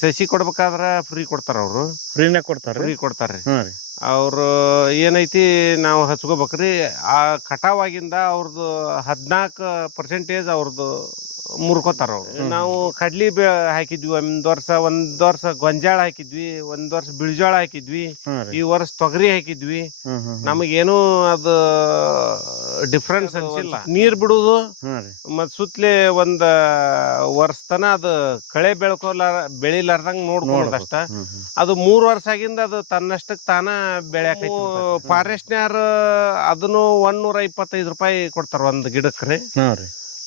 ಸಸಿ ಕೊಡ್ಬೇಕಾದ್ರ ಫ್ರೀ ಕೊಡ್ತಾರ ಅವರು. ಫ್ರೀನೇ ಕೊಡ್ತಾರ? ಫ್ರೀ ಕೊಡ್ತಾರ್ರಿ. ಹ್ಞೂ ರೀ. ಅವ್ರು ಏನೈತಿ ನಾವು ಹಚ್ಕೋಬೇಕ್ರಿ. ಆ ಕಟಾವಾಗಿಂದ ಅವ್ರದ್ದು 14% ಅವ್ರದ್ದು ಮುರ್ಕೋತಾರ ಅವ್ರು. ನಾವು ಕಡ್ಲಿ ಹಾಕಿದ್ವಿ ಒಂದ್ ವರ್ಷ ಗೊಂಜಾಳ ಹಾಕಿದ್ವಿ, ಒಂದ್ ವರ್ಷ ಬಿಳಿಜೋಳ ಹಾಕಿದ್ವಿ, ಈ ವರ್ಷ ತೊಗರಿ ಹಾಕಿದ್ವಿ. ನಮಗೇನು ಅದು ಡಿಫ್ರೆನ್ಸ್ ಅನ್ಸಿಲ್ಲ. ನೀರ್ ಬಿಡುದು ಮತ್ ಸುತ್ತಲಿ ಒಂದ್ ವರ್ಷ ತನ ಅದು ಕಳೆ ಬೆಳಿಲಾರ್ದಂಗ್ ನೋಡ್ಕೊಳ್ಳೋದಷ್ಟ. ಅದು 3 ವರ್ಷ ಆಗಿಂದ ಅದು ತನ್ನಷ್ಟಕ್ ತಾನ ಬೆಳ್ಯಾಕ. ಫಾರೆಸ್ಟ್ನ್ಯಾರ ಅದನ್ನು 125 ರೂಪಾಯಿ ಕೊಡ್ತಾರ ಒಂದ್ ಗಿಡಕ್ರಿ.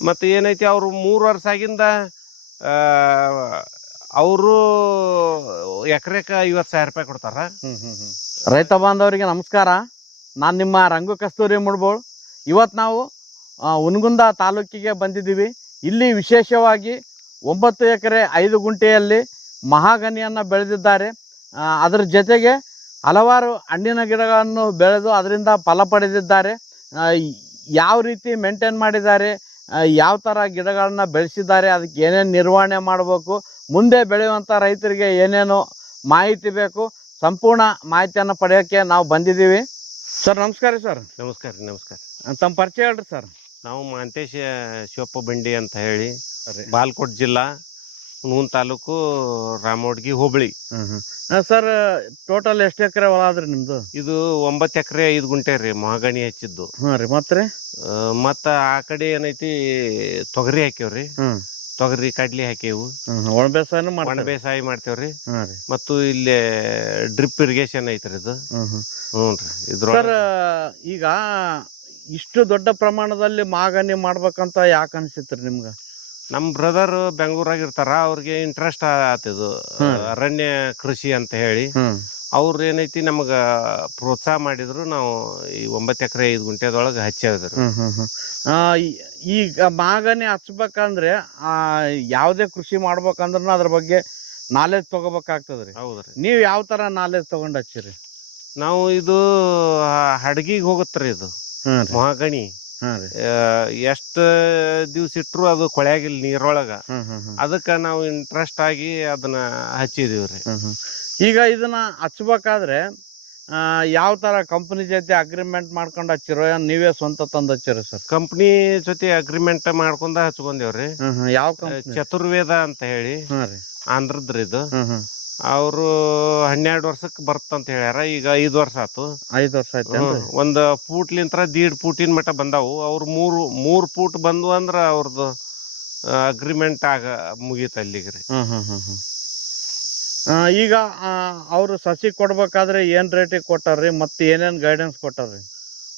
ಮತ್ತೆ ಏನೈತಿ ಅವ್ರು 3 ವರ್ಷ ಆಗಿಂದ ಅವರು ಎಕರೆಕ 50,000 ರೂಪಾಯಿ ಕೊಡ್ತಾರ. ರೈತ ಬಾಂಧವರಿಗೆ ನಮಸ್ಕಾರ. ನಾನು ನಿಮ್ಮ ರಂಗು ಕಸ್ತೂರಿ ಮುಡ್ಬೋಳ್. ಇವತ್ತು ನಾವು ಹುನಗುಂದ ತಾಲೂಕಿಗೆ ಬಂದಿದ್ದೀವಿ. ಇಲ್ಲಿ ವಿಶೇಷವಾಗಿ 9 ಎಕರೆ 5 ಗುಂಟೆಯಲ್ಲಿ ಮಹಾಗನಿಯನ್ನು ಬೆಳೆದಿದ್ದಾರೆ. ಅದರ ಜೊತೆಗೆ ಹಲವಾರು ಹಣ್ಣಿನ ಗಿಡಗಳನ್ನು ಬೆಳೆದು ಅದರಿಂದ ಫಲ ಪಡೆದಿದ್ದಾರೆ. ಯಾವ ರೀತಿ ಮೇಂಟೈನ್ ಮಾಡಿದ್ದಾರೆ, ಯಾವ ಥರ ಗಿಡಗಳನ್ನ ಬೆಳೆಸಿದ್ದಾರೆ, ಅದಕ್ಕೆ ಏನೇನು ನಿರ್ವಹಣೆ ಮಾಡಬೇಕು, ಮುಂದೆ ಬೆಳೆಯುವಂಥ ರೈತರಿಗೆ ಏನೇನು ಮಾಹಿತಿ ಬೇಕು, ಸಂಪೂರ್ಣ ಮಾಹಿತಿಯನ್ನು ಪಡೆಯೋಕ್ಕೆ ನಾವು ಬಂದಿದ್ದೀವಿ. ಸರ್ ನಮಸ್ಕಾರ. ಸರ್ ನಮಸ್ಕಾರ. ನಮಸ್ಕಾರ. ತಮ್ಮ ಪರಿಚಯ ಹೇಳ್ರಿ ಸರ್. ನಾವು ಮಹಂತೇಶ ಶಿವಪ್ಪ ಬಂಡಿ ಅಂತ ಹೇಳಿ, ಬಾಲ್ಕೋಟ್ ಜಿಲ್ಲಾ, ಹುನಗುಂದ ತಾಲೂಕು, ರಾಮೋಡ್ಗಿ ಹೋಬಳಿ. ಸರ್ ಟೋಟಲ್ ಎಷ್ಟು ಎಕರೆ ಹೊಲ ಆದ್ರಿ ನಿಮ್ದು? ಇದು 9 ಎಕರೆ 5 ಗುಂಟೆ ರೀ ಮಹಾಗಣಿ ಹಚ್ಚಿದ್ದು. ಮತ್ತೆ ಆ ಕಡೆ ಏನೈತಿ ತೊಗರಿ ಹಾಕ್ಯವ್ರಿ. ತೊಗರಿ ಕಡ್ಲಿ ಹಾಕೇವು. ಒಣ ಬೇಸಾಯ ಮಾಡ್ತೇವ್ರಿ. ಮತ್ತು ಇಲ್ಲಿ ಡ್ರಿಪ್ ಇರಿಗೇಷನ್ ಐತ್ರಿ ಇದು. ಸರ್ ಈಗ ಇಷ್ಟು ದೊಡ್ಡ ಪ್ರಮಾಣದಲ್ಲಿ ಮಾಗನಿ ಮಾಡ್ಬೇಕಂತ ಯಾಕೆ ಅನ್ಸಿತ್ರಿ ನಿಮ್ಗ? ನಮ್ ಬ್ರದರ್ ಬೆಂಗಳೂರಾಗ ಇರ್ತಾರ, ಅವ್ರಿಗೆ ಇಂಟ್ರೆಸ್ಟ್ ಆತಿದು ಅರಣ್ಯ ಕೃಷಿ ಅಂತ ಹೇಳಿ. ಅವ್ರ ಏನೈತಿ ನಮಗ ಪ್ರೋತ್ಸಾಹ ಮಾಡಿದ್ರು. ನಾವು ಈ 9 ಎಕರೆ 5 ಗುಂಟೆದೊಳಗೆ ಹಚ್ಚಿದ್ರು. ಈಗ ಮಾಗನಿ ಹಚ್ಬೇಕಂದ್ರೆ ಯಾವುದೇ ಕೃಷಿ ಮಾಡ್ಬೇಕಂದ್ರ ಅದ್ರ ಬಗ್ಗೆ ನಾಲೆಜ್ ತಗೋಬೇಕಾಗ್ತದ್ರಿ. ಹೌದ್ರಿ. ನೀವ್ ಯಾವ ತರ ನಾಲೆಜ್ ತಗೊಂಡ್ ಹಚ್ಚಿರಿ? ನಾವು ಇದು ಹಡಗಿಗೆ ಹೋಗತ್ರಿ ಇದು ಮಹಾಗಣಿ. ಎಷ್ಟ ದಿವ್ಸ ಇಟ್ರು ಅದು ಕೊಳೆಯಾಗಿಲ್ಲ ನೀರೊಳಗ. ಅದಕ್ಕ ನಾವು ಇಂಟ್ರೆಸ್ಟ್ ಆಗಿ ಅದನ್ನ ಹಚ್ಚಿದೀವ್ರಿ. ಈಗ ಇದನ್ನ ಹಚ್ಬೇಕಾದ್ರೆ ಯಾವ ತರ ಕಂಪನಿ ಜೊತೆ ಅಗ್ರಿಮೆಂಟ್ ಮಾಡ್ಕೊಂಡ್ ಹಚ್ಚಿರೋ, ನೀವೇ ಸ್ವಂತ ತಂದ್ ಹಚ್ಚಿರೋ? ಸರ್ ಕಂಪನಿ ಜೊತೆ ಅಗ್ರಿಮೆಂಟ್ ಮಾಡ್ಕೊಂಡ ಹಚ್ಕೊಂಡೇವ್ರಿ. ಯಾವ ಚತುರ್ವೇದ ಅಂತ ಹೇಳಿ ಆಂಧ್ರದ್ರಿ ಇದು. ಅವರು 12 ವರ್ಷಕ್ಕೆ ಬರ್ತಂತ ಹೇಳ್ಯಾರ. ಈಗ 5 ವರ್ಷ ಆತು. 5 ವರ್ಷ ಆಯ್ತು. ಒಂದ್ ಫೂಟ್ಲಿಂತ್ರ 1.5 ಫೂಟಿನ ಮಟ್ಟ ಬಂದಾವು. ಅವ್ರು 3 ಫೂಟ್ ಬಂದು ಅಂದ್ರ ಅವ್ರದ್ದು ಅಗ್ರಿಮೆಂಟ್ ಮುಗೀತ ಅಲ್ಲಿಗ್ರಿ. ಈಗ ಅವ್ರು ಸಸಿ ಕೊಡ್ಬೇಕಾದ್ರೆ ಏನ್ ರೇಟಿಗೆ ಕೊಟ್ಟಾರ್ರಿ, ಮತ್ತೆ ಏನೇನ್ ಗೈಡೆನ್ಸ್ ಕೊಟ್ಟಾರ್ರಿ?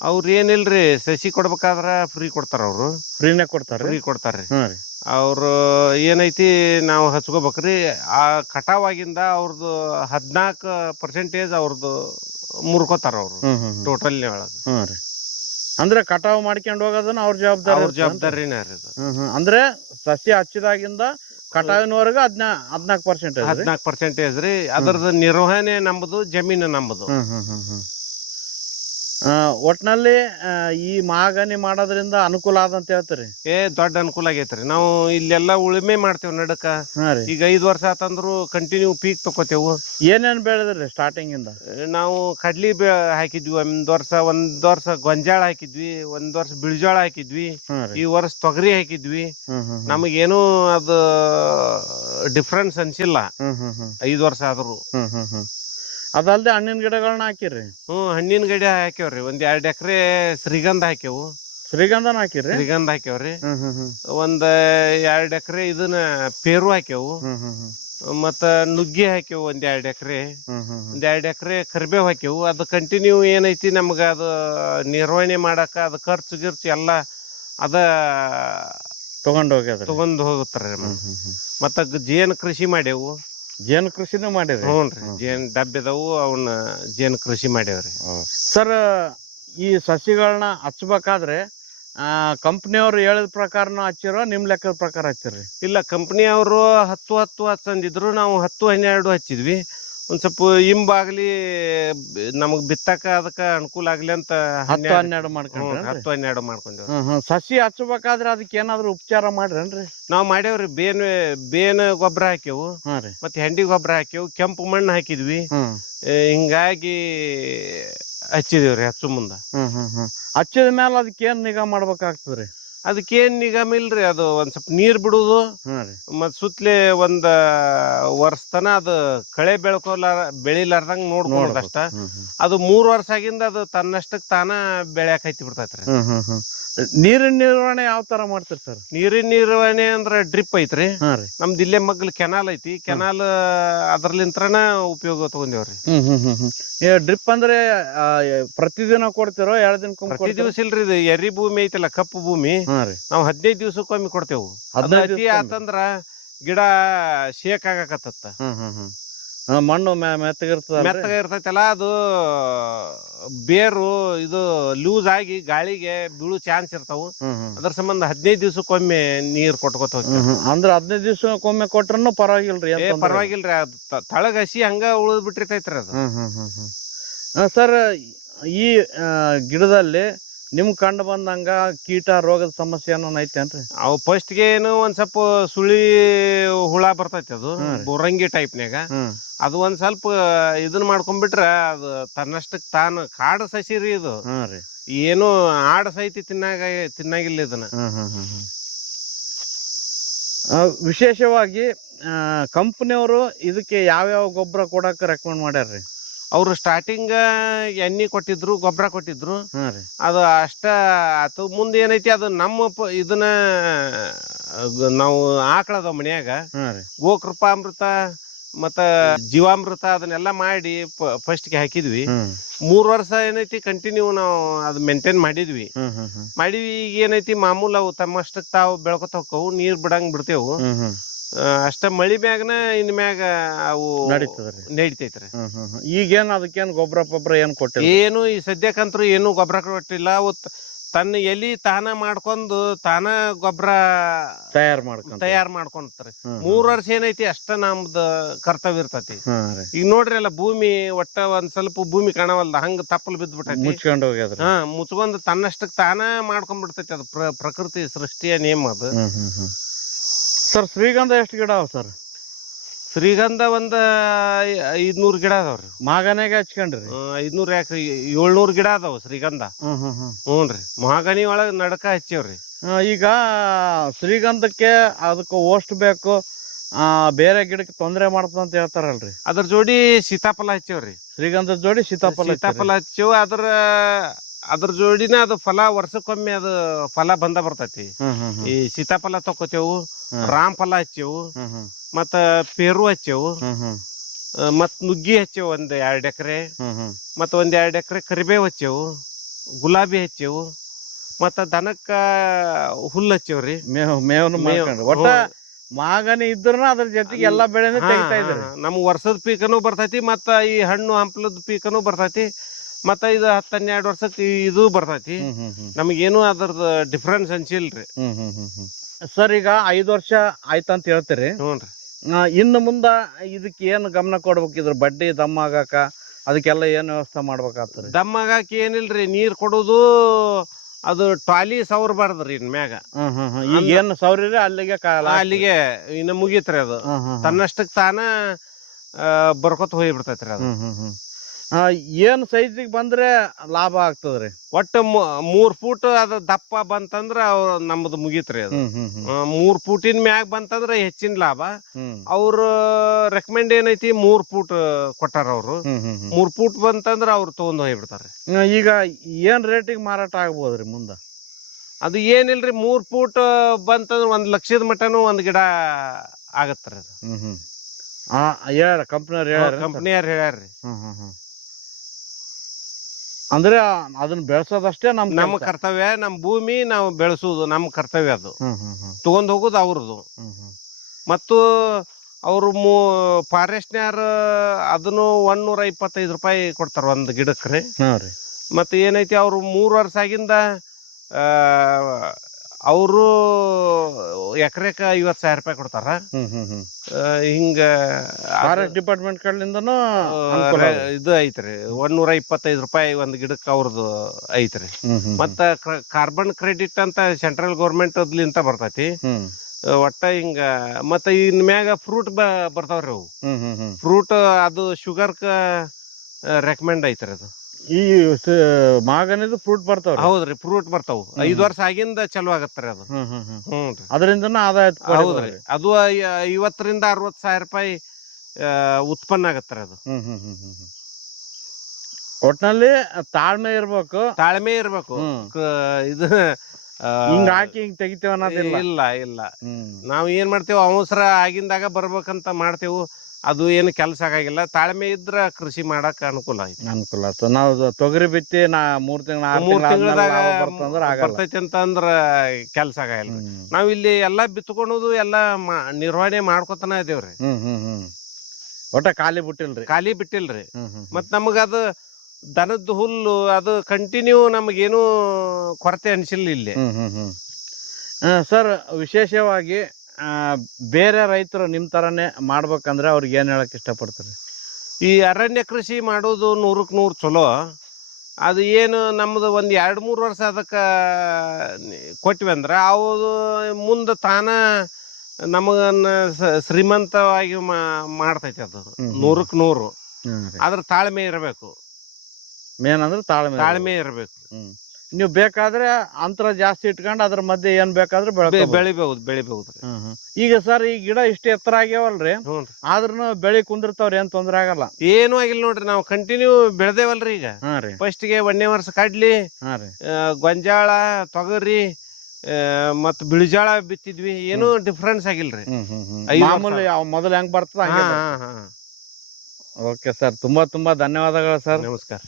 ಅವ್ರ ಏನಿಲ್ರಿ, ಸಸಿ ಕೊಡ್ಬೇಕಾದ್ರ ಫ್ರೀ ಕೊಡ್ತಾರ. ಅವ್ರು ಫ್ರೀನೇ ಕೊಡ್ತಾರ? ಫ್ರೀ ಕೊಡ್ತಾರ್ರಿ. ಅವ್ರು ಏನೈತಿ ನಾವು ಹಚ್ಕೋಬೇಕ್ರಿ. ಆ ಕಟಾವಾಗಿಂದ ಅವ್ರದ್ದು 14% ಅವ್ರದ್ದು ಮುರ್ಕೋತಾರ ಅವ್ರು ಟೋಟಲ್ ಒಳಗ. ಅಂದ್ರೆ ಕಟಾವ್ ಮಾಡ್ಕೊಂಡ್ ಹೋಗೋದನ್ನ ಅವ್ರ ಜವಾಬ್ದಾರಿನೇ ರೀ. ಅಂದ್ರೆ ಸಸಿ ಹಚ್ಚಿದಾಗಿಂದ ಕಟಾವಿನವರೆಗೂ 14% ರೀ. ಅದರದ ನಿರ್ವಹಣೆ ನಮ್ಮದು, ಜಮೀನು ನಮ್ಮದು. ಒಟ್ನಲ್ಲಿ ಈ ಮಾಗನಿ ಮಾಡೋದ್ರಿಂದ ಅನುಕೂಲ ಆದಂತ ಹೇಳ್ತೀರಿ? ದೊಡ್ಡ ಅನುಕೂಲ ಆಗೈತ್ರಿ. ನಾವು ಇಲ್ಲೆಲ್ಲಾ ಉಳುಮೆ ಮಾಡ್ತೇವ್ ನಡಕ. ಈಗ 5 ವರ್ಷ ಆತಂದ್ರು ಕಂಟಿನ್ಯೂ ಪೀಕ್ ತಕೋತೇವು. ಏನೇನ್ ಬೆಳೆದ್ರಿ ಸ್ಟಾರ್ಟಿಂಗ್ ಇಂದ? ನಾವು ಕಡ್ಲಿ ಹಾಕಿದ್ವಿ ಒಂದ್ ವರ್ಷ ಗೊಂಜಾಳ ಹಾಕಿದ್ವಿ, ಒಂದ್ ವರ್ಷ ಬಿಳಿಜೋಳ ಹಾಕಿದ್ವಿ, ಈ ವರ್ಷ ತೊಗರಿ ಹಾಕಿದ್ವಿ. ನಮಗೇನು ಅದು ಡಿಫ್ರೆನ್ಸ್ ಅನ್ಸಿಲ್ಲ 5 ವರ್ಷ ಆದ್ರು. ಅದಲ್ದೆ ಹಣ್ಣಿನ ಗಿಡಗಳನ್ನ ಹಾಕಿರಿ? ಹಣ್ಣಿನ ಗಿಡ ಹಾಕ್ಯವ್ರಿ. 1-2 ಎಕರೆ ಶ್ರೀಗಂಧ ಹಾಕ್ಯವು. ಶ್ರೀಗಂಧನ ಹಾಕಿರಿ? ಶ್ರೀಗಂಧ ಹಾಕ್ಯವ್ರಿ. 1-2 ಎಕರೆ ಇದನ್ನ ಪೇರು ಹಾಕ್ಯವು. ಮತ್ತ ನುಗ್ಗಿ ಹಾಕ್ಯವು 1-2 ಎಕರೆ. 1-2 ಎಕರೆ ಕರಿಬೇವು ಹಾಕ್ಯವು. ಅದು ಕಂಟಿನ್ಯೂ ಏನೈತಿ ನಮ್ಗ ಅದು ನಿರ್ವಹಣೆ ಮಾಡಾಕ ಅದು ಖರ್ಚು ಎಲ್ಲ ಅದ ತಗೊಂಡ್ ಹೋಗುತ್ತಾರ. ಮತ್ತ ಜೇನು ಕೃಷಿ ಮಾಡೇವು. ಜೇನು ಕೃಷಿನೂ ಮಾಡಿರಿ? ಹ್ಞೂನ್ರಿ. ಜೇನು ಡಬ್ಬಿದವು, ಅವನ್ನ ಜೇನು ಕೃಷಿ ಮಾಡ್ಯಾವ್ರಿ. ಸರ್ ಈ ಸಸಿಗಳನ್ನ ಹಚ್ಬೇಕಾದ್ರೆ ಕಂಪ್ನಿಯವ್ರು ಹೇಳಿದ ಪ್ರಕಾರನ ಹಚ್ಚಿರೋ, ನಿಮ್ ಲೆಕ್ಕದ ಪ್ರಕಾರ ಹಚ್ಚಿರಿ? ಇಲ್ಲ, ಕಂಪ್ನಿ ಅವರು 10 ಅಂದಿದ್ರು. ನಾವು 10-12 ಹಚ್ಚಿದ್ವಿ. ಒಂದ್ ಸ್ವಲ್ಪ ಹಿಂಬಾಗ್ಲಿ ನಮಗ್ ಬಿತ್ತಕ ಅದಕ್ಕ ಅನುಕೂಲ ಆಗ್ಲಿ ಅಂತ 10-12 ಮಾಡ್ಕೊಂಡ್ರಿ 10-12 ಮಾಡ್ಕೊಂಡೇವ್ರಿ. ಸಸಿ ಹಚ್ಚಬೇಕಾದ್ರೆ ಅದಕ್ಕೆ ಏನಾದ್ರು ಉಪಚಾರ ಮಾಡ್ರೇನ್ರಿ? ನಾವ್ ಮಾಡೇವ್ರಿ. ಬೇನ್ ಗೊಬ್ಬರ ಹಾಕ್ಯವು, ಮತ್ತೆ ಹೆಂಡಿ ಗೊಬ್ಬರ ಹಾಕ್ಯವು, ಕೆಂಪು ಮಣ್ಣು ಹಾಕಿದ್ವಿ. ಹಿಂಗಾಗಿ ಹಚ್ಚಿದೇವ್ರಿ. ಹಚ್ಚು ಮುಂದ ಹಚ್ಚಿದ ಮೇಲೆ ಅದಕ್ಕೆ ಏನ್ ನಿಗಾ ಮಾಡ್ಬೇಕಾಗ್ತದ್ರಿ? ಅದಕ್ಕೇನ್ ನಿಗಮ ಇಲ್ರಿ. ಅದು ಒಂದ್ ಸ್ವಲ್ಪ ನೀರ್ ಬಿಡುದು, ಮತ್ ಸುತ್ಲಿ ಒಂದ್ ವರ್ಷ ತನ ಅದು ಕಳೆ ಬೆಳಿಲಾರ್ದಂಗ ನೋಡ್ಕೊಳ್ಳೋದು ಅಷ್ಟ. ಅದು 3 ವರ್ಷ ಆಗಿಂದ ಅದು ತನ್ನಷ್ಟಕ್ ತಾನ ಬೆಳ್ಯಾಕ ಹತ್ತಿ ಬಿಡ್ತೈತ್ರಿ. ನೀರಿನ ನಿರ್ವಹಣೆ ಯಾವ ತರ ಮಾಡ್ತೀರಿ ಸರ್? ನೀರಿನ ನಿರ್ವಹಣೆ ಅಂದ್ರ ಡ್ರಿಪ್ ಐತ್ರಿ. ನಮ್ದು ಇಲ್ಲೇ ಮಗ್ಲ್ ಕೆನಾಲ್ ಐತಿ. ಕೆನಾಲ್ ಅದ್ರಲಿಂತ್ರನ ಉಪಯೋಗ ತಗೊಂಡೇವ್ರಿ. ಡ್ರಿಪ್ ಅಂದ್ರೆ ಪ್ರತಿದಿನ ಕೊಡ್ತಿರೋ 2 ದಿನಕ್ಕೊಮ್ಮೆ? ಪ್ರತಿ ದಿವಸ ಇಲ್ರಿ. ಇದು ಎರಿ ಭೂಮಿ ಐತಲ್ಲ, ಕಪ್ಪು ಭೂಮಿ, ನಾವ್ 15 ದಿವಸಕ್ಕೊಮ್ಮೆ ಕೊಡ್ತೇವು. ಅತಿ ಆತಂದ್ರ ಗಿಡ ಶೇಕ್ ಆಗಾಕತ್ತ. ಮಣ್ಣು ಮೆತ್ತಗ ಇರ್ತೈತಲ್ಲ, ಅದು ಬೇರು ಇದು ಲೂಸ್ ಆಗಿ ಗಾಳಿಗೆ ಬೀಳು ಚಾನ್ಸ್ ಇರ್ತಾವು. ಅದ್ರ ಸಂಬಂಧ 15 ದಿವಸಕ್ಕೊಮ್ಮೆ ನೀರ್ ಕೊಟ್ಕೋತ ಹೋಗ್ತೇವೆ. ಅಂದ್ರ 15 ದಿವಸಕ್ಕೊಮ್ಮೆ ಕೊಟ್ರನು ಪರವಾಗಿಲ್ರಿ? ಪರವಾಗಿಲ್ರಿ. ಅದು ತಳಗ ಹಸಿ ಹಂಗ ಉಳಿದ್ ಬಿಟ್ಟಿರ್ತೈತ್ರಿ ಅದು. ಸರ್, ಈ ಗಿಡದಲ್ಲಿ ನಿಮ್ ಕಂಡು ಬಂದಂಗ ಕೀಟ ರೋಗದ ಸಮಸ್ಯೆ ಏನೋ ಐತೇನ್ರಿ? ಅವು ಫಸ್ಟ್ ಗೆ ಏನು ಒಂದ್ ಸ್ವಲ್ಪ ಸುಳಿ ಹುಳ ಬರ್ತೈತಿ. ಅದು ಬೋರಂಗಿ ಟೈಪ್ನ್ಯಾಗ. ಅದು ಒಂದ್ ಸ್ವಲ್ಪ ಇದನ್ ಮಾಡ್ಕೊಂಡ್ಬಿಟ್ರ ಅದು ತನ್ನಷ್ಟಕ್ ತಾನು ಕಾಡು ಸಸಿರಿ. ಇದು ಏನು ಆಡ ಸಹಿತ ತಿನ್ನಾಗಿಲ್ಲ ಇದನ್ನ. ವಿಶೇಷವಾಗಿ ಕಂಪನಿಯವರು ಇದಕ್ಕೆ ಯಾವ್ಯಾವ ಗೊಬ್ಬರ ಕೊಡಕ್ ರೆಕಮೆಂಡ್ ಮಾಡ್ಯಾರ್ರಿ? ಅವ್ರು ಸ್ಟಾರ್ಟಿಂಗ್ ಎಣ್ಣೆ ಕೊಟ್ಟಿದ್ರು, ಗೊಬ್ಬರ ಕೊಟ್ಟಿದ್ರು. ಅದು ಅಷ್ಟ ಆತು. ಮುಂದೆ ಏನೈತಿ ಅದು ನಮ್ಮ ಇದನ್ನ ನಾವು ಆಕಳದ ಮನ್ಯಾಗ ಗೋಕೃಪಾಮೃತ ಮತ್ತ ಜೀವಾಮೃತ ಅದನ್ನೆಲ್ಲ ಮಾಡಿ ಫಸ್ಟ್ ಗೆ ಹಾಕಿದ್ವಿ. 3 ವರ್ಷ ಏನೈತಿ ಕಂಟಿನ್ಯೂ ನಾವು ಅದು ಮೇಂಟೈನ್ ಮಾಡಿದ್ವಿ. ಈಗ ಏನೈತಿ ಮಾಮೂಲ್ ಅವು ತಮ್ಮಷ್ಟಕ್ ತಾವು ಬೆಳ್ಕೊತ ಹೋಕ್ಕವು. ನೀರ್ ಬಿಡಂಗ್ ಬಿಡ್ತೇವು ಅಷ್ಟ. ಮಳಿ ಮ್ಯಾಗನ ಇನ್ ಮ್ಯಾಗ ಅವು ನಡಿತೈತ್ರಿ. ಈಗೇನ್ ಅದಕ್ಕೇನ್ ಗೊಬ್ಬರ ಏನ್ ಕೊಟ್ಟಿಲ್ಲ? ಏನು ಈ ಸದ್ಯಕ್ಕಂತ್ರು ಏನು ಗೊಬ್ಬರ ಕೊಟ್ಟಿಲ್ಲ. ತನ್ನ ಎಲಿ ತಾನ ಮಾಡ್ಕೊಂಡು ತಾನ ಗೊಬ್ಬರ ತಯಾರ್ ಮಾಡ್ಕೊಂತಾರೆ. 3 ವರ್ಷ ಏನೈತಿ ಅಷ್ಟ ನಮ್ದು ಕರ್ತವ್ಯ ಇರ್ತೈತಿ. ಈಗ ನೋಡ್ರಿ ಅಲ್ಲ, ಭೂಮಿ ಒಟ್ಟ ಒಂದ್ ಸ್ವಲ್ಪ ಭೂಮಿ ಕಾಣವಲ್ದ, ಹಂಗ ತಪ್ಪಲ್ ಬಿದ್ದ್ಬಿಟ್ಟೈತಿ, ಮುಚ್ಕೊಂಡ್ ಹೋಗ್ಯದ. ಮುಚ್ಕೊಂಡ್ ತನ್ನಷ್ಟಕ್ ತಾನ ಮಾಡ್ಕೊಂಡ್ ಬಿಡ್ತೈತಿ. ಅದು ಪ್ರಕೃತಿ ಸೃಷ್ಟಿಯ ನಿಯಮ ಅದು. ಸರ್, ಶ್ರೀಗಂಧ ಎಷ್ಟು ಗಿಡ ಅವ ಸರ್? ಶ್ರೀಗಂಧ ಒಂದ್ 500 ಗಿಡ ಅದಾವ್ರಿ. ಮಹಾಗನಿಗೆ ಹಚ್ಕೊಂಡ್ರಿ? 500 ಯಾಕ್ರಿ, 700 ಗಿಡ ಅದಾವ ಶ್ರೀಗಂಧ. ಹ್ಞೂನ್ರಿ. ಮಹಾಗನಿ ಒಳಗ ನಡಕ ಹಚ್ಚೇವ್ರಿ. ಈಗ ಶ್ರೀಗಂಧಕ್ಕೆ ಅದಕ್ಕೆ ಓಸ್ಟ್ ಬೇಕು, ಬೇರೆ ಗಿಡಕ್ಕೆ ತೊಂದರೆ ಮಾಡ್ತದ ಅಂತ ಹೇಳ್ತಾರಲ್ರಿ? ಅದ್ರ ಜೋಡಿ ಸೀತಾಫಲ ಹಚ್ಚೇವ್ರಿ. ಶ್ರೀಗಂಧದ ಜೋಡಿ ಸೀತಾಫಲ ಹಚ್ಚೇವ್. ಅದ್ರ ಜೋಡಿನ ಅದು ಫಲ ವರ್ಷಕ್ಕೊಮ್ಮೆ ಅದು ಫಲ ಬರ್ತೈತಿ. ಈ ಸೀತಾಫಲ ತಕೋತೇವು, ರಾಮ್ ಫಲ ಹಚ್ಚೇವು, ಮತ್ತ ಪೇರು ಹಚ್ಚೇವು, ಮತ್ ನುಗ್ಗಿ ಹಚ್ಚೇವು 1-2 ಎಕರೆ, ಮತ್ತ 1-2 ಎಕರೆ ಕರಿಬೇವು ಹಚ್ಚೇವು, ಗುಲಾಬಿ ಹಚ್ಚೇವು, ಮತ್ತ ದನಕ್ಕ ಹುಲ್ಲು ಹಚ್ಚೇವ್ರಿ. ಒಟ್ಟ ಮಾಗನಿ ಇದ್ರು ಅದ್ರ ಜೊತೆಗೆ ಎಲ್ಲಾ ಬೆಳೆನೂ ತೆಗಿತಾ ಇದ್ರಿ. ನಮ್ಗ್ ವರ್ಷದ ಪೀಕನು ಬರ್ತೈತಿ, ಮತ್ತ ಈ ಹಣ್ಣು ಹಂಪಲದ ಪೀಕನು ಬರ್ತೈತಿ, ಮತ್ತ ಇದು 10-12 ವರ್ಷಕ್ಕೆ ಇದು ಬರ್ತೈತಿ. ನಮಗೇನು ಅದ್ರದ್ದು ಡಿಫ್ರೆನ್ಸ್ ಅನ್ಸಿಲ್ರಿ. ಸರ್, ಈಗ 5 ವರ್ಷ ಆಯ್ತಂತ ಹೇಳ್ತೀರಿ. ಹ್ಞೂನ್ರಿ. ಇನ್ನು ಮುಂದ ಇದಕ್ಕೆ ಏನು ಗಮನ ಕೊಡ್ಬೇಕಿದ್ರ? ಬಡ್ಡಿ ದಮ್ಮ ಆಗಾಕ ಅದಕ್ಕೆಲ್ಲ ಏನ್ ವ್ಯವಸ್ಥೆ ಮಾಡ್ಬೇಕಾಗ್ತದೆ? ದಮ್ಮ ಆಗಾಕ ಏನಿಲ್ರಿ, ನೀರ್ ಕೊಡುದು, ಅದು ಟ್ರಾಲಿ ಸವರ್ಬಾರ್ದ್ರಿ ಇನ್ ಮ್ಯಾಗ. ಈಗ ಏನ್ ಸೌರಿರಿ ಅಲ್ಲಿಗೆ ಇನ್ನು ಮುಗೀತ್ರಿ. ಅದು ತನ್ನಷ್ಟಕ್ ತಾನ ಬರ್ಕೊತ ಹೋಗ್ಬಿಡ್ತೈತ್ರಿ. ಅದು ಏನ್ ಸೈಜಿಗೆ ಬಂದ್ರೆ ಲಾಭ ಆಗ್ತದ್ರಿ? ಒಟ್ಟು 3 ಫೂಟ್ ಅದ ದಪ್ಪ ಬಂತಂದ್ರ ನಮ್ದು ಮುಗೀತ್ರಿ. ಅದು 3 ಫೂಟಿನ ಮ್ಯಾಗ ಬಂತಂದ್ರ ಹೆಚ್ಚಿನ ಲಾಭ. ಅವ್ರ ರೆಕಮೆಂಡ್ ಏನೈತಿ 3 ಫೂಟ್ ಕೊಟ್ಟಾರ ಅವ್ರು. 3 ಫೂಟ್ ಬಂತಂದ್ರ ಅವ್ರು ತಗೊಂಡ್ ಹೋಗ್ಬಿಡ್ತಾರ್ರಿ. ಈಗ ಏನ್ ರೇಟಿಗೆ ಮಾರಾಟ ಆಗ್ಬೋದ್ರಿ ಮುಂದ? ಅದು ಏನಿಲ್ರಿ, 3 ಫೂಟ್ ಬಂತಂದ್ರ 1 ಲಕ್ಷದ ಮಟನು ಒಂದ್ ಗಿಡ ಆಗತ್ರಿ. ಅದು ಕಂಪ್ನಿಯವ್ರು ಹೇಳ್ಯಾರ್ರಿ. ಅಂದ್ರೆ ಅದನ್ನ ಬೆಳೆಸೋದಷ್ಟೇ ನಮ್ಮ ಕರ್ತವ್ಯ. ನಮ್ ಭೂಮಿ ನಾವು ಬೆಳೆಸುದು ನಮ್ ಕರ್ತವ್ಯ. ಅದು ತಗೊಂಡ್ ಹೋಗುದು ಅವ್ರದ್ದು. ಮತ್ತು ಅವ್ರು ಫಾರೆಸ್ಟ್ನ್ಯಾರ ಅದನ್ನು 125 ರೂಪಾಯಿ ಕೊಡ್ತಾರ ಒಂದ್ ಗಿಡಕ್ರಿ. ಮತ್ತೆ ಏನೈತಿ, ಅವ್ರು 3 ವರ್ಷ ಆಗಿಂದ ಅವರು ಎಕರೆಕ 50,000 ರೂಪಾಯಿ ಕೊಡ್ತಾರ. ಹಿಂಗ ಫಾರೆಸ್ಟ್ ಡಿಪಾರ್ಟ್ಮೆಂಟ್ ಕಡೆಯಿಂದನೂ ಇದು ಐತ್ರಿ 125 ರೂಪಾಯಿ ಒಂದ್ ಗಿಡಕ್ಕೆ ಅವ್ರದ್ದು ಐತ್ರಿ. ಮತ್ತ ಕಾರ್ಬನ್ ಕ್ರೆಡಿಟ್ ಅಂತ ಸೆಂಟ್ರಲ್ ಗೌರ್ಮೆಂಟ್ ಅದ್ಲಿಂತ ಬರ್ತೈತಿ. ಒಟ್ಟ ಹಿಂಗ ಮತ್ತ ಇನ್ ಮ್ಯಾಗ ಫ್ರೂಟ್ ಬರ್ತಾವ್ರಿ ಅವು. ಫ್ರೂಟ್ ಅದು ಶುಗರ್ ರೆಕಮೆಂಡ್ ಐತ್ರಿ ಅದು. ಈ ಮಾಗನಿದು ಫ್ರೂಟ್ ಬರ್ತಾವ? ಹೌದ್ರಿ, ಫ್ರೂಟ್ ಬರ್ತಾವ. 5 ವರ್ಷ ಆಗಿಂದ ಚಲೋ ಆಗತ್ರಿ ಅದು. ಅದರಿಂದ ಆದಾಯ? ಹೌದ್ರಿ, ಅದು 50,000 ರಿಂದ 60,000 ರೂಪಾಯಿ ಉತ್ಪನ್ನ ಆಗತ್ರಿ ಅದು. ಒಟ್ನಲ್ಲಿ ತಾಳ್ಮೆ ಇರ್ಬೇಕು. ತಾಳ್ಮೆ ಇರ್ಬೇಕು. ಇದು ಹಿಂಗ ಹಾಕಿ ಹಿಂಗ್ ತೆಗಿತೇವ ಅನ್ನೋದಿಲ್ಲ. ಇಲ್ಲ ನಾವ್ ಏನ್ ಮಾಡ್ತೇವ, ಅವಸರ ಆಗಿಂದಾಗ ಬರ್ಬೇಕಂತ ಮಾಡ್ತೇವು. ಅದು ಏನು ಕೆಲಸ ಆಗಾಗಿಲ್ಲ. ತಾಳ್ಮೆ ಇದ್ರ ಕೃಷಿ ಮಾಡಕ್ ಅನುಕೂಲ ಆಯ್ತು. ನಾವು ತೊಗರಿ ಬಿತ್ತಿ 3 ತಿಂಗಳದಾಗ ಬರ್ತೈತಿ ಅಂತ ಅಂದ್ರ ಕೆಲ್ಸ ಆಗಲ್ಲ. ನಾವ್ ಇಲ್ಲಿ ಎಲ್ಲಾ ಬಿತ್ಕೊಳೋದು ಎಲ್ಲಾ ನಿರ್ವಹಣೆ ಮಾಡ್ಕೊತಾನ ಇದೇವ್ರಿ. ಒಟ್ಟ ಖಾಲಿ ಬಿಟ್ಟಿಲ್ರಿ. ಮತ್ ನಮಗ ಅದು ದನದ ಹುಲ್ಲು ಅದು ಕಂಟಿನ್ಯೂ ನಮಗೇನು ಕೊರತೆ ಅನ್ಸಿಲ್ಲ ಇಲ್ಲಿ. ಸರ್, ವಿಶೇಷವಾಗಿ ಬೇರೆ ರೈತರು ನಿಮ್ ತರಾನೇ ಮಾಡ್ಬೇಕಂದ್ರೆ ಅವ್ರಿಗೆ ಏನ್ ಹೇಳಕ್ ಇಷ್ಟಪಡ್ತಾರೆ? ಈ ಅರಣ್ಯ ಕೃಷಿ ಮಾಡೋದು 100ಕ್ಕೆ 100 ಚಲೋ. ಅದು ಏನು ನಮ್ದು ಒಂದ್ 2-3 ವರ್ಷ ಅದಕ್ಕ ಕೊಟ್ವಿ ಅಂದ್ರ ಅವು ಮುಂದೆ ತಾನ ನಮಗನ್ನ ಶ್ರೀಮಂತವಾಗಿ ಮಾಡ್ತೈತಿ ಅದು 100ಕ್ಕೆ 100. ಅದ್ರ ತಾಳ್ಮೆ ಇರಬೇಕು. ಮೇನ್ ಅಂದ್ರೆ ತಾಳ್ಮೆ ಇರಬೇಕು. ನೀವು ಬೇಕಾದ್ರೆ ಅಂತರ ಜಾಸ್ತಿ ಇಟ್ಕೊಂಡು ಅದ್ರ ಮಧ್ಯೆ ಏನ್ ಬೇಕಾದ್ರೆ ಬೆಳಿಬಹುದು. ಈಗ ಸರ್, ಈ ಗಿಡ ಇಷ್ಟು ಎತ್ತರ ಆಗ್ಯಾವಲ್ರಿ, ಆದ್ರೂ ಬೆಳಿ ಕುಂದಿರ್ತಾವ್ರಿ, ಏನ್ ತೊಂದ್ರೆ ಆಗಲ್ಲ? ಏನು ಆಗಿಲ್ಲ ನೋಡ್ರಿ, ನಾವು ಕಂಟಿನ್ಯೂ ಬೆಳೆದೇವಲ್ರಿ. ಈಗ ಫಸ್ಟ್ ಗೆ 1ನೇ ವರ್ಷ ಕಡ್ಲಿ, ಗೊಂಜಾಳ, ತೊಗರಿ ಮತ್ ಬಿಳಿಜಾಳ ಬಿತ್ತಿದ್ವಿ. ಏನು ಡಿಫ್ರೆನ್ಸ್ ಆಗಿಲ್ರಿ. ಮಾಮೂಲಿ ಮೊದಲು ಹೆಂಗ್ ಬರ್ತದ. ಓಕೆ ಸರ್, ತುಂಬಾ ಧನ್ಯವಾದಗಳು ಸರ್. ನಮಸ್ಕಾರ.